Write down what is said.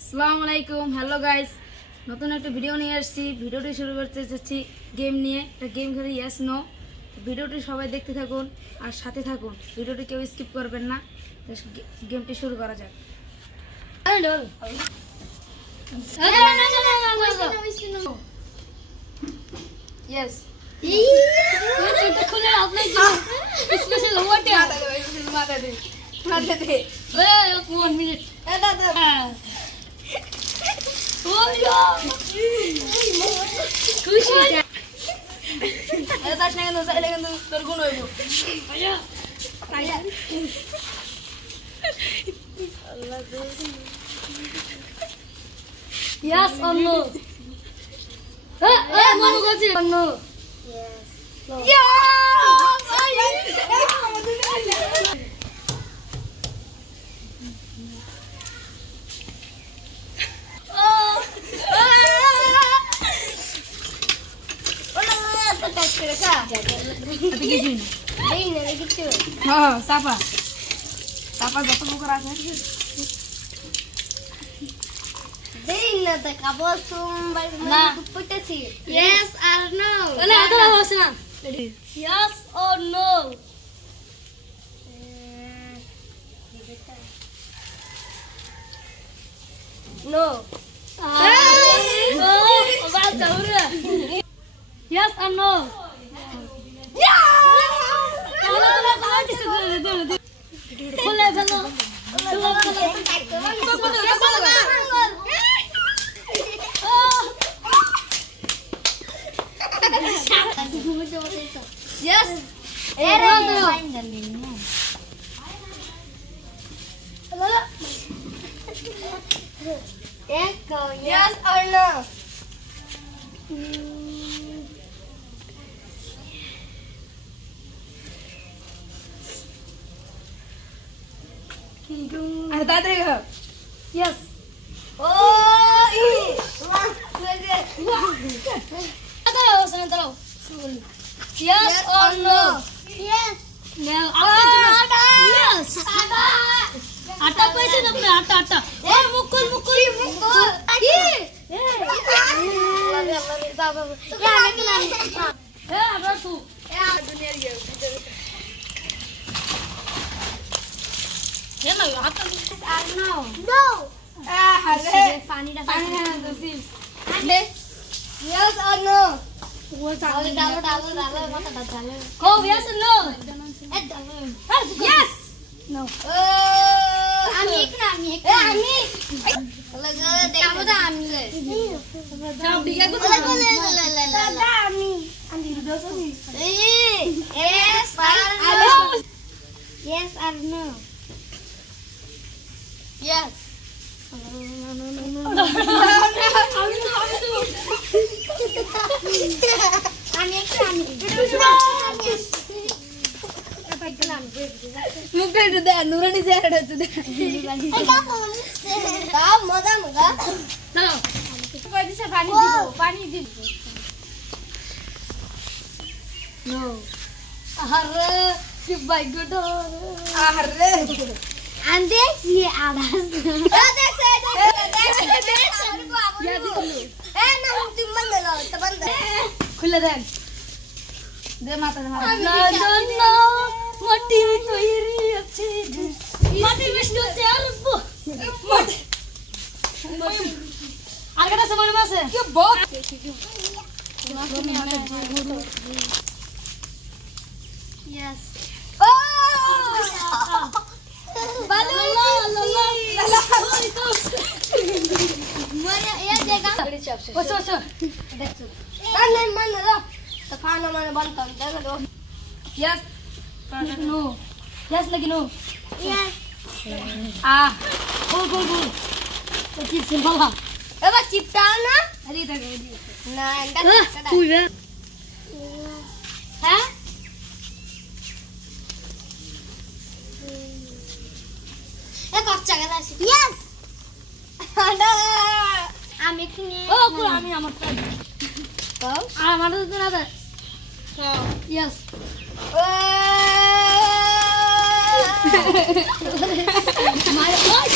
আসসালামু আলাইকুম, hello guys. নতুন একটা ভিডিও নিয়ে আসছি। ভিডিওটি শুরু করতে যাচ্ছি গেম নিয়ে। একটা গেম খেলে ইয়েস নো। ভিডিওটি সবাই দেখতে থাকুন আর সাথে থাকুন, ভিডিওটি কেউ স্কিপ করবেন না। গেমটি শুরু করা যাক। Yes One minute. Yes or no? No. Sapa যত মুখর আছে Yes or no? Yes or no? No. Yes or no? Yes. Yes or no? Yes. Yes or no? Yes. Yes. आटा पैसे ना अपने आटा ए Mukul Yes or no? Oh, yes or no? Yes. No. Yes or no? Yes. No. And ये आवाज खुला दे माता मोटी तो ये अच्छी माटी विष्णु यार आगे ना समझ में से ये बहुत यस बालू मरे ये देखा ओसो मन लो तो खाना मैंने बंद कर देगा दो यस नो यस लगी नो यस गोल तो चिप से बाबा ए बा चिपटा ना अरे इधर ना अंदर तू है हैं ए कच्चा गला यस আডা আমি কিনে ও পুরো আমি আমার তো আমার তো না দে यस माय गॉड